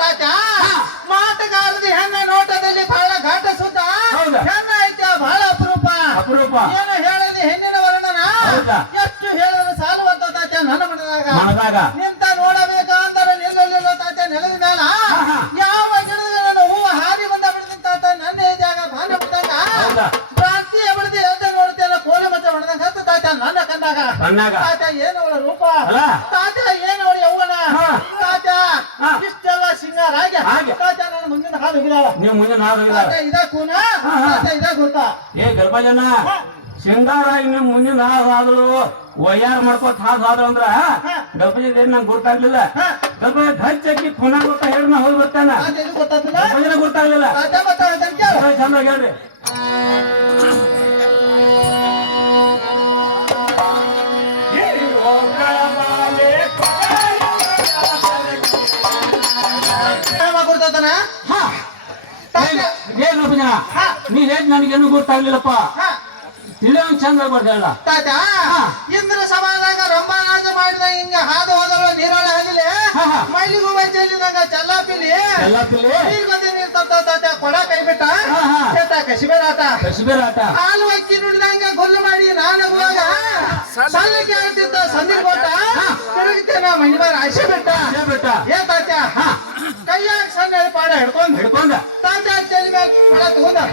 ತಾತ ಮಾಟಗಾರದಿ ಹೆಣ್ಣ ನೋಟದಲ್ಲಿ ಬಹಳ ಘಾಟ ಸುತ್ತ ಹೆಣ್ಣ ಐತೆ ಬಹಳ ಅಪರೂಪ ಏನು ಹೇಳಲಿ ಹೆಣ್ಣಿನ ವರ್ಣನ ಎಷ್ಟು ಹೇಳಲು ಸಾಲುವಂತ ತಾತ ನನ್ನ ಮನದಾಗ ನಿಂತ ನೋಡಬೇಕ ಅಂದರೆ ನಿಲ್ಲಲಿಲ್ಲ ತಾತ ನೆಲದ ಮೇಲ ಯಾವ ಗಿಡದ ಹೂವು ಹಾರಿ ಬಂದ ಬಿಡ್ತೀನಿ ತಾತ ನನ್ನ ಜಾಗ ಬಾಲ ಬಿಡ್ದಂಗ ಕ್ರಾಂತಿಯ ಬಿಡದೆ ಎದ್ದ ನೋಡ್ತೇನೆ ಕೋಲಿ ಮಚ್ಚ ಹೊಡೆದಂಗ ಹತ್ತು ತಾತ ನನ್ನ ಕಂಡಾಗ ತಾತ ಏನವಳ ರೂಪ ತಾತ ಏನವಳ ಯೌವನ ತಾತ ಇಷ್ಟೆಲ್ಲ ಸಿಂಗಾರ ತಾತ ನನ್ನ ಮುಂದಿನ ಹಾಲು ಹೋಗಿದಾಳ ನೀವು ಮುಂದಿನ ಹಾಲು ಹೋಗಿದಾಳ ಇದ ಕೂನ ತಾತ ಇದ ಗೊತ್ತಾ ಏ ಗರ್ಭಜನ ಶೃಂಗಾರ ಇನ್ನು ಮುಂದಿನ ಹಾಲು ವಯ್ಯಾರ ಮಾಡ್ಕೋತ ಹಾದು ಅಂದ್ರ ಗರ್ಭಜನ ಏನ್ ನಂಗೆ ಗೊತ್ತಾಗ್ಲಿಲ್ಲ ಗರ್ಭಜ ಹಚ್ಚಿ ಖುನ ಗೊತ್ತಾ ಹೇಳಿ ನಾ ಹೋಗಿ ಬರ್ತಾನ ಗರ್ಭಜನ ಗೊತ್ತಾಗ್ಲಿಲ್ಲ ಚಂದ ಹೇಳ್ರಿ ಏನು ಜನ ನೀವ್ ಹೇಗ್ ನನಗೇನು ಗೊತ್ತಾಗ್ಲಿಲ್ಲಪ್ಪ ತಿಳಿಯಂಗ್ ಚಂದ ಬರ್ದಲ್ಲ ತಾತ ಇಂದ್ರ ಸಭಾದಾಗ ರಂಭಾರಾಜ ಮಾಡಿದ ಹಿಂಗ ಹಾದು ಹೋದಳು ನೀರೊಳ ಹಗಲಿ ಮೈಲಿಗೂ ವೆಚ್ಚಲಿದಾಗ ಚಲ್ಲಾಪಿಲಿ ನೀರ್ ಬಂದಿ ನೀರ್ ತಾತ ಕೊಡ ಕೈ ಬಿಟ್ಟ ಕಸಿಬೇರಾಟ ಹಾಲು ಅಕ್ಕಿ ನುಡಿದಂಗ ಗೊಲ್ಲು ಮಾಡಿ ನಾನಗುವಾಗ ಸಲ್ಲ ಕೇಳ್ತಿದ್ದ ಸಂಧಿ ಕೊಟ್ಟ ತಿರುಗಿತೇನ ಮಣಿಮಾರ ಆಸೆ ಬಿಟ್ಟ ಏ ತಾತ ಕೈಯಾಗ ಸಣ್ಣ ಪಾಡ ಹಿಡ್ಕೊಂಡ ತಾತ ತಲೆ ಮೇಲೆ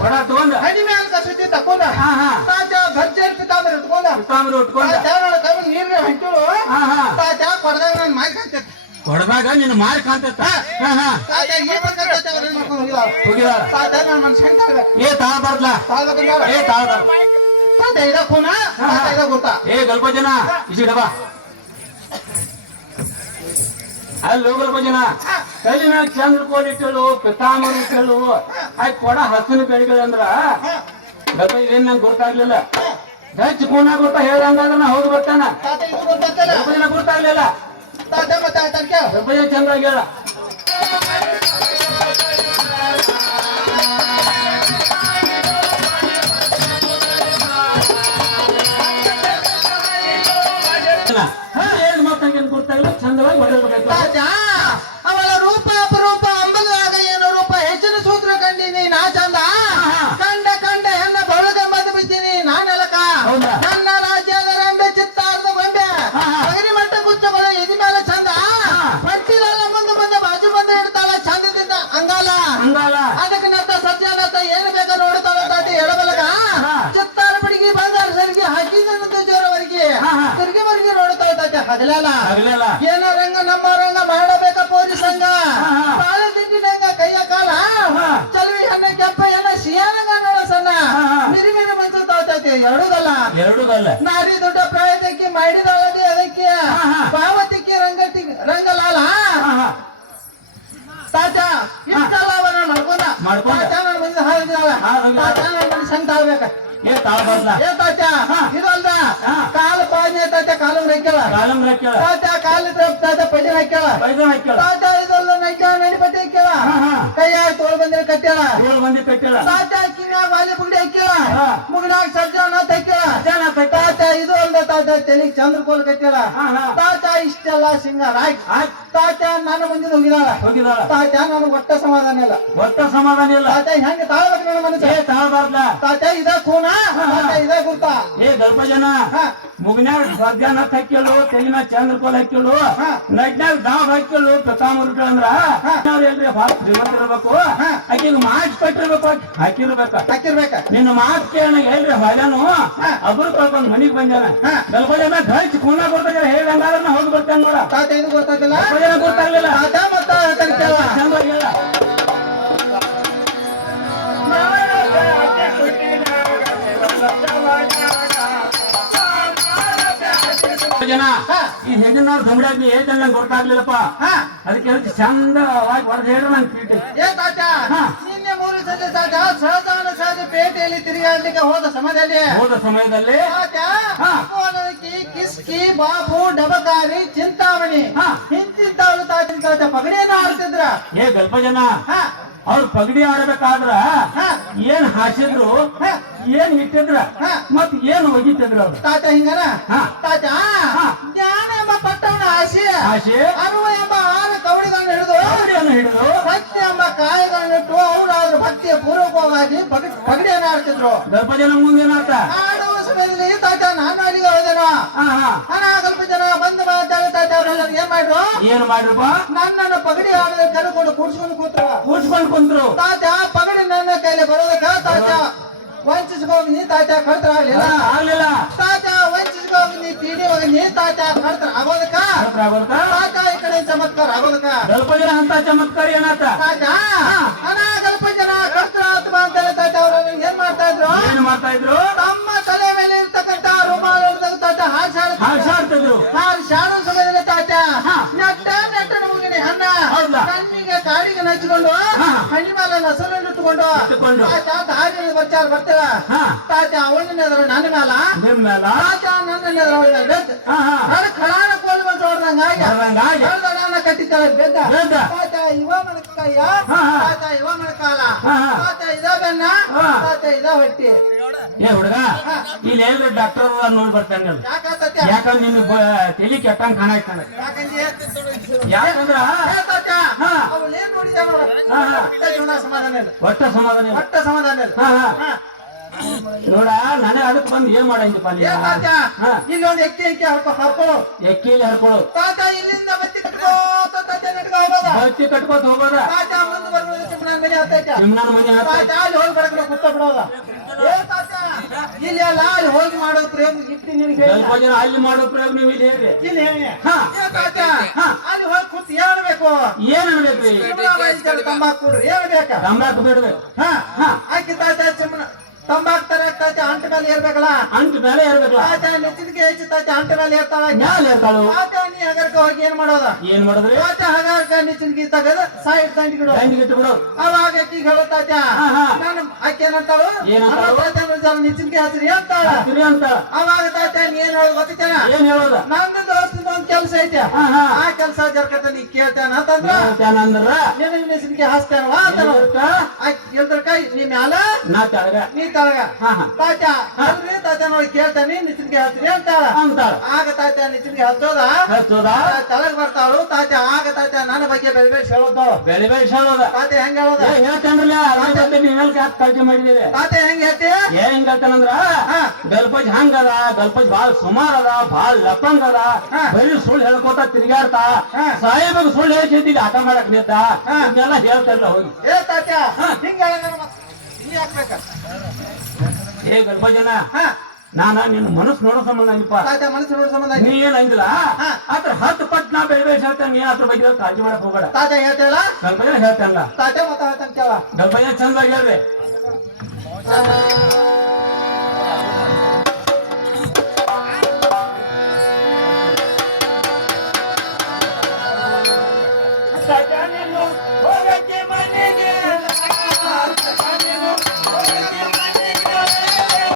ಕೊಡ ತಗೊಂಡ ಹಡಿ ಮೇಲೆ ಕಸುತ್ತಿ ತಕೊಂಡ ತಾತ ಭರ್ಜರಿ ಪಿತಾಂಬರ ಉಟ್ಕೊಂಡ ನೀರ್ನ ಹಂಚಳು ತಾತ ಕೊಡದಾಗ ನನ್ ಮಾಯಿ ಕಾಣ್ತೈತಿ ಕೊಡದಾಗ ನಿನ್ನ ಮಾರಿ ಕಾಣ್ತೈತ ಏ ತಾಳ ಬರ್ಲಾ ಏ ತಾಳ ಗೊತ್ತಾ ಏ ಗಲ್ಪ ಜನ ಇಸಿಡಬಾ ಅಲ್ಲಿ ಗಲ್ಪ ಜನ ಕೈಲಿ ಮ್ಯಾಗ ಚಂದ್ರ ಕೋಲ್ ಇಟ್ಟಳು ಪಿತಾಂಬರ ಇಟ್ಟಳು ಆಯ್ತು ಕೊಡ ಹಸಿನ ಬೆಳಿಗಳಂದ್ರ ಗಲ್ಪ ಇದೇನ್ ನಂಗೆ ಗೊತ್ತಾಗ್ಲಿಲ್ಲ ಹೆಚ್ಚು ಕೋಣ ಗೊತ್ತಾ ಹೇಳ್ದಂಗಾದ್ರೆ ನಾ ಹೋಗಿ ಬರ್ತಾನ ಗಲ್ಪ ಜನ ಗೊತ್ತಾಗ್ಲಿಲ್ಲ ಚಂದ್ರ ಹೇಳ ಏನ್ ಮಾತಾಗ ಗೊತ್ತಾಗಲ್ಲ ಚಂದವಾಗಿ ಹೊಡೆಯಬೇಕು ಅವಳ ರೂಪ ಅಪರೂಪ ಅಂಬಲದಾಗ ಏನು ರೂಪ ಹೆಚ್ಚಿನ ಸೂತ್ರ ಕಂಡಿನಿ ನಾ ಚಂದ ಕಂಡ ಹೆಣ್ಣ ಬಳಗ ಬಂದು ಬಿದ್ದೀನಿ ನಾನೆಲಕ ನನ್ನ ರಾಜ್ಯದ ರಂಬೆ ಚಿತ್ತಾರ್ದ ಗೊಂಬೆ ಅಗರಿ ಮಟ್ಟ ಗುಚ್ಚಗಳು ಇದ ಮೇಲೆ ಚಂದ ಪಟ್ಟಿಲೆಲ್ಲ ಮುಂದೆ ಬಾಜು ಬಂದು ಇಡ್ತಾಳ ಚಂದದಿಂದ ಅಂಗಾಲ ಅದಕ್ಕೆ ನತ್ತ ಸತ್ಯನತ್ತ ಏನು ಬೇಕಾ ನೋಡ್ತಾಳ ತಾಟಿ ಎಡಬಲಗ ಚಿತ್ತಾರ ಬಿಡಿಗೆ ಬಂಗಾರ ಸರಿಗೆ ಹಾಕಿದ ಜೋರವರಿಗೆ ತಿರುಗಿ ನೋಡ್ತಾಳ ತಾಟಿ ಹಗಲಲ್ಲ ಏನ ರಂಗ ನಮ್ಮ ರಂಗ ಮಾಡಬೇಕ ಪೋರಿ ಸಂಘ ಬಾಳೆ ತಿಂಡಿನಂಗ ಕೈಯ ಕಾಲ ಚಲವಿ ಹಣ್ಣ ಕೆಂಪ ಎಲ್ಲ ಸಿಯಾನಂಗ ನೋಡ ಸಣ್ಣ ಮಿರಿ ಮನ್ಸು ತಾಳ್ತೈತಿ ಎರಡುದಲ್ಲ ನಾರಿ ದೊಡ್ಡ ಪ್ರಾಯದಕ್ಕೆ ಮಾಡಿದಳದಿ ಅದಕ್ಕೆ ಪಾವತಿಕ್ಕೆ ರಂಗಲಾಲ ತಾತ ಇಷ್ಟಲ್ಲ ಅವನ ಮಾಡ್ಕೊಂಡ ನನ್ನ ಮುಂದೆ ಹಾಕಿದಾಳ ತಾತ ನನ್ನ ಮನುಷ್ಯನ್ ತಾಳ್ಬೇಕ ಏ ತಾಳ ಬರ್ಲ ಏ ತಾತ ಇದಲ್ದ ಕಾಲ ಪಾಜೆ ತಾತ ಕಾಲಂ ರೈಕಳ ತಾತ ಕಾಲ ತಾತ ಪೈಜನ್ ಹಾಕ್ಯಾಳ ತಾತ ಇದಲ್ದ ನೈಕ್ಯಾಳ ನಡಿಪಟ್ಟಿ ಹಾಕ್ಯಾಳ ಕೈಯಾಗ ತೋಳ್ ಬಂದಿ ಕಟ್ಟ್ಯಾಳ ತಾತ ಕಿವ್ಯಾಗ ವಾಲಿ ಬುಗ್ಡಿ ಹಾಕ್ಯಾಳ ಮುಗನಾಗ ಸರ್ಜಾನ ಹಾಕ್ಯಾಳ ತಾತ ಇದು ಅಲ್ದ ತಾತ ತೆಲಿಗ್ ಚಂದ್ರಕೋಲ್ ಕಟ್ಟ್ಯಾಳ ತಾತ ಇಷ್ಟೆಲ್ಲ ಸಿಂಗಾರ ತಾತ ನನ್ನ ಮುಂದಿನ ಹೋಗಿದಾಳ ತಾತ ನನಗೆ ಒಟ್ಟ ಸಮಾಧಾನ ಇಲ್ಲ ತಾತ ಹೆಂಗ ತಾಳ್ಬೇಕು ನನ್ನ ಮನಸ್ಸು ತಾಳ ಬರ್ಲ ತಾತ ಇದ ಖೂನ ಇದ ಗುರ್ತಾ ಏ ಗಲ್ಪ ಜನ ಮುಗನ್ಯಾಗ ಮಧ್ಯಾಹ್ನ ಹಾಕ್ಯಳು ತೆಲಿನ ಚಂದ್ರಕೋಲ್ ಹಾಕ್ಯಳು ನಡ್ನಾಗ ಡಾಬ್ ಹಾಕ್ಯಳು ಪಿತಾಂಬರ ಅಂದ್ರ ಎಲ್ರಿ ಶ್ರೀಮಂತರಿರ್ಬೇಕು ಆಕಿಗೆ ಮಾರ್ಕ್ಸ್ ಕೊಟ್ಟಿರ್ಬೇಕು ಹಾಕಿರ್ಬೇಕ ನಿನ್ನ ಮಾತು ಕೇಳ ಹೇಳ್ರಿ ಹೊಲನು ಅಬ್ರು ಕಳ್ಕೊಂಡ್ ಮನಿಗ್ ಬಂದಾನ ಗಲ್ಪ ಜನ ಘರ್ಚ್ ಖೂನ ಗೊತ್ತಾಗ ಹೇಳಂಗಾದ್ರೆ ಹೋಗಿ ಬರ್ತೇನೆ ನೋಡ ತಾತ ಇದು ಗೊತ್ತಾಗಲ್ಲ ಗೊತ್ತಾಗ್ಲಿಲ್ಲ ಚಂದ ಹೇಳ ಜನ ಈ ಹೆಣ್ಣಿನ ಸಂಬಳಾಗಿ ಏನ್ ಗೊತ್ತಾಗ್ಲಿಲ್ಲಪ್ಪ ಅದಕ್ಕೆ ಚಂದವಾಗಿ ಹೊಡೆದು ಹೇಳ್ರಿ ನನ್ ಪೀಠ ನಿನ್ನೆ 3 ಸಲ ತಾತ ಸಹಜ ಪೇಟೆಯಲ್ಲಿ ತಿರುಗಾಡ್ಲಿಕ್ಕೆ ಹೋದ ಸಮಯದಲ್ಲಿ ಕಿಸ್ಕಿ ಬಾಬು ಡಬಕಾರಿ ಚಿಂತಾಮಣಿ ಹಿಂತಿಂತವ್ರು ತಾತ ಪಗಡಿಯನ್ನು ಆಡ್ತಿದ್ರ ಏ ಗಲ್ಪ ಜನ ಅವ್ರು ಪಗಡಿ ಆಡ್ಬೇಕಾದ್ರ ಏನ್ ಹಾಸಿದ್ರು ಏನ್ ಇಟ್ಟಿದ್ರ ಮತ್ ಏನ್ ಒಗಿತಿದ್ರ ಅವ್ರು ತಾತ ಹಿಂಗನ ತಾತ ಜ್ಞಾನ ಎಂಬ ಪಟ್ಟವನ ಆಸೆ ಅರುವ ಎಂಬ 6 ಕವಡಿಗಳನ್ನು ಹಿಡಿದು ಭಕ್ತಿಯ ಪೂರ್ವಕವಾಗಿ ಪಗಡಿಯನ್ನು ಆಡ್ತಿದ್ರು. ಸ್ವಲ್ಪ ಜನ ಮುಂದೆ ಏನಾತ ಆಡುವ ಸಮಯದಲ್ಲಿ ತಾತ ನಾನು ಅಲ್ಲಿಗೆ ಹೋದೆನು. ಹಣ ಸ್ವಲ್ಪ ಜನ ಬಂದು ಮಾತಾಡ್ತಾ ಅವರೆಲ್ಲ ಏನ್ ಮಾಡ್ರು, ಏನ್ ಮಾಡ್ರಪ್ಪ, ನನ್ನನ್ನು ಪಗಡಿ ಆಡೋದಕ್ಕೆ ಕರ್ಕೊಂಡು ಕೂಡ್ಸ್ಕೊಂಡು ಕೂತ್ರು. ಕೂಡ್ಸ್ಕೊಂಡ್ ಕುಂತ್ರು. ತಾತ ಪಗಡಿ ನನ್ನ ಕೈಲಿ ಬರೋದಕ್ಕ ತಾತ ವಂಚಿಸ್ಕೋಗಿ ತಾತ ಕಳ್ತರ ಆಗ್ಲಿಲ್ಲ. ಆಗ್ಲಿಲ್ಲ. ತಾತ ವಂಚಿಸ್ಕೋಗಿ ತೀಡಿ ಹೋಗಿ ತಾತ ಕಳ್ತರ ಆಗೋದಕ್ಕ ತಾತ ಈ ಕಡೆ ಚಮತ್ಕಾರ ಆಗೋದಕ್ಕ ಸ್ವಲ್ಪ ಜನ ಅಂತ ಚಮತ್ಕಾರ ಏನಾತ ತಾತ ಹಣ ಸ್ವಲ್ಪ ಜನ ಕಳ್ತರ ಆತ್ಮ ಅಂತಾರೆ. ತಾತ ಅವರು ಏನ್ ಮಾಡ್ತಾ ಇದ್ರು, ಏನ್ ಮಾಡ್ತಾ ಇದ್ರು, ತಮ್ಮ ತಲೆ ಮೇಲೆ ಇರ್ತಕ್ಕಂತ ರುಮಾಲ್ ಹಿಡಿದಾಗ ತಾತ ಹಾಡ್ಸಾಡ್ತಿದ್ರು. ಶಾಡು ಸಮಯದಲ್ಲಿ ತಾತ ನೆಟ್ಟ ಮುಗಿನಿ ಹಣ್ಣ ಕಣ್ಣಿಗೆ ಕಾಡಿಗೆ ನಚ್ಕೊಂಡು ಹಣ್ಣಿ ಮೇಲೆ ನಸರನ್ನು ಇಟ್ಟುಕೊಂಡು ತಾತ ದಾರಿಯಲ್ಲಿ ಬರ್ತಾರ. ತಾತ ಅವಳಿನ ನನ್ನ ಮೇಲ ನಿಮ್ ಮೇಲ ತಾತ ನನ್ನ ಬೆದ್ದ ಖಳಾನ ಕೋಲ್ ಬಂದು ಹೊಡೆದಂಗ ಕಟ್ಟಿದ್ದಾಳೆ ಬೆದ್ದ. ತಾತ ಇವ ಮಣಕಾಯ ತಾತ ಇವ ಮಣಕಾಲ ತಾತ ಇದ ಬೆನ್ನ ತಾತ ಇದ ಹೊಟ್ಟಿ. ಏ ಹುಡುಗ, ಇಲ್ಲಿ ಎಲ್ರು ಡಾಕ್ಟರ್ ನೋಡಿ ಬರ್ತಾನೆ. ಯಾಕಂದ್ರೆ ನಿನ್ ತಲಿ ಕೆಟ್ಟಂಗ್ ಕಾಣಾಯ್ತಾನ. ಯಾಕಂದ್ರ ಅವಳೇನ್ ನೋಡಿದ ಸಮಾಧಾನ ಇಲ್ಲ, ಒಟ್ಟ ಸಮಾಧಾನ ಇಲ್ಲ. ಒಟ್ಟ ಸಮಾಧಾನ ಇಲ್ಲ. ನೋಡ ನನಗೆ ಅದಕ್ಕೆ ಬಂದು ಏನ್ ಮಾಡಂಗಿಪ್ಪ ಇಲ್ಲಿ ಒಂದು ಎಕ್ಕಿ ಎಕ್ಕಿ ಹರ್ಕೊಳ್ಳು, ಎಕ್ಕಿಲಿ ಹರ್ಕೊಳ್ಳು. ತಾತ ಇಲ್ಲಿಂದ ಬತ್ತಿ ಕಟ್ಕೋತ ತಾತ ನಡ್ಕ ಹೋಗೋದ, ಬತ್ತಿ ಕಟ್ಕೋತ ಹೋಗೋದ. ತಾತ ಮುಂದೆ ಬರ್ಬೋದು ಚಿಮ್ಮನ ಮನೆ ಹತ್ತೈತೆ, ಚಿಮ್ಮನ ಮನೆ ತಾತ ಅಲ್ಲಿ ಹೋಗಿ ಬರಕಡೆ ಕೂತ ಬಿಡೋದ. ಏ ತಾತ ಇಲ್ಲಿ ಅಲ್ಲ ಅಲ್ಲಿ ಹೋಗಿ ಮಾಡೋ ಪ್ರಯೋಗ ಇಟ್ಟು ನಿನಗೆ ಸ್ವಲ್ಪ ಜನ ಅಲ್ಲಿ ಮಾಡೋ ಪ್ರಯೋಗ ನೀವು ಇಲ್ಲಿ ಹೇಳಿ. ಇಲ್ಲಿ ಹೇಳಿ ತಾತ ಅಲ್ಲಿ ಹೋಗಿ ಕೂತ್ ಹೇಳ್ಬೇಕು. ಏನ್ ಅನ್ಬೇಕ್ರಿ, ತಂಬಾಕು ಕೊಡ್ರಿ ಹೇಳ್ಬೇಕ. ತಂಬಾಕು ಬಿಡ್ಬೇಕು. ಆಕಿ ತಾತ ಚಿಮ್ಮನ ತಂಬಾಕ್ ತರ ತಾತ ಅಂಟ ಮೇಲೆ ಏರ್ಬೇಕಲ್ಲ, ಅಂಟ ಮೇಲೆ ಏರ್ಬೇಕಲ್ಲ. ತಾತ ನೆಚ್ಚಿಗೆ ಹೆಚ್ಚು ತಾತ ಅಂಟ ಮೇಲೆ ಏರ್ತಾಳ. ಮ್ಯಾಲ ಏರ್ತಾಳು. ತಾತ ನೀ ಹಗರ್ಕ ಹೋಗಿ ಏನ್ ಮಾಡೋದ, ಏನ್ ಮಾಡಿದ್ರಿ, ತಾತ ಹಗರ್ಕ ನೆಚ್ಚಿಗೆ ತಗದ ಸಾಯಿಡ್ ತಂಡಿಗಿಡು ತಂಡಿಗಿಟ್ಟು ಬಿಡು. ಅವಾಗ ಅಕ್ಕಿಗೆ ಹೇಳೋ ತಾತ ನಾನು ಆಕೆ ಏನಂತಾಳು, ನೆಚ್ಚಿಗೆ ಹಚ್ರಿ ಅಂತಾಳ ಅಂತ. ಅವಾಗ ತಾತ ನೀ ಏನ್ ಹೇಳೋದು ಗೊತ್ತೇನ, ಏನ್ ಹೇಳೋದ, ನಂದು ದೋಸ್ತಿಂದ ಒಂದ್ ಕೆಲ್ಸ ಐತೆ ಆ ಕೆಲ್ಸ ಜರ್ಕತ ನೀ ಕೇಳ್ತೇನ ಅಂತಂದ್ರ ಅಂದ್ರ ನಿನಗೆ ನೆಚ್ಚಿಗೆ ಹಾಸ್ತಾನವ ಎಲ್ರ ಕೈ ನೀ ಮ್ಯಾಲ ನಾ ಕೆಳಗ ನೀ ತಳಗ. ತಾತ ಅಲ್ರಿ ತಾತ ನೋಡಿ ಕೇಳ್ತಾನಿ ನಿಚ್ಚಿಗೆ ಹಚ್ರಿ ಅಂತಾಳ. ಆಗ ತಾತ ನಿಚ್ಚಿಗೆ ಹಚ್ಚೋದ ತಳಗ್ ಬರ್ತಾಳು. ತಾತ ಆಗ ತಾತ ನನ್ನ ಬಗ್ಗೆ ಬೆಳಿ ಬೆಳಿ ಹೇಳೋದಾಳು. ಬೆಳಿ ಬೆಳಿ ಹೇಳೋದ. ತಾತ ಹೆಂಗ ಹೇಳೋದ ಹೇಳ್ತೇನ್ರಲ್ಲ, ನೀವೆಲ್ಲ ಯಾಕೆ ಕಾಳಜಿ ಮಾಡಿದಿರಿ. ತಾತ ಹೆಂಗ ಹೇಳ್ತಿ, ಹೆಂಗ್ ಹೇಳ್ತಾನಂದ್ರ ಗಲ್ಪಜ್ ಹಂಗದ, ಗಲ್ಪಜ್ ಬಾಳ್ ಸುಮಾರ್ ಅದ, ಬಾಳ್ ಲಪಂಗ್ ಅದ, ಬರೀ ಸುಳ್ಳು ಹೇಳ್ಕೋತ ತಿರ್ಗಾಡ್ತಾ ಸಾಹೇಬ ಸುಳ್ಳು ಹೇಳ್ತಿದ್ದೀವಿ ಆಟ ಮಾಡಕ್ ನಿಂತ ಇದನ್ನೆಲ್ಲ ಹೇಳ್ತಾರಲ್ಲ ಹೋಗಿ. ಏ ತಾತ ಹಿಂಗ ನೀ ಹಾಕ್ಬೇಕ. ಏ ಗಲ್ಪಜನ ನಾನ ನಿನ್ನ ಮನಸ್ಸು ನೋಡೋ ಸಂಬಂಧ ತಾತ ಮನಸ್ಸು ನೋಡೋ ಸಂಬಂಧ ನೀ ಏನ್ ಅಂದಿಲ್ಲ ಅದ್ರ 10 ಪಟ್ ನಾ ಬೆಳಿ ಬೆಳಿ ಹೇಳ್ತೇನೆ. ನೀ ಅದ್ರ ಬಗ್ಗೆ ಕಾಳಜಿ ಮಾಡಕ್ ಹೋಗಬೇಡ. ತಾತ ಹೇಳ್ತೇಳ ಗಲ್ಪಜನ ಹೇಳ್ತೇನಲ್ಲ, ತಾತ ಮಾತಾಡ್ತಾನ ಕೇಳ. ಗಲ್ಪಜನ ಚಂದಾಗಿ ಹೇಳ್ರಿ.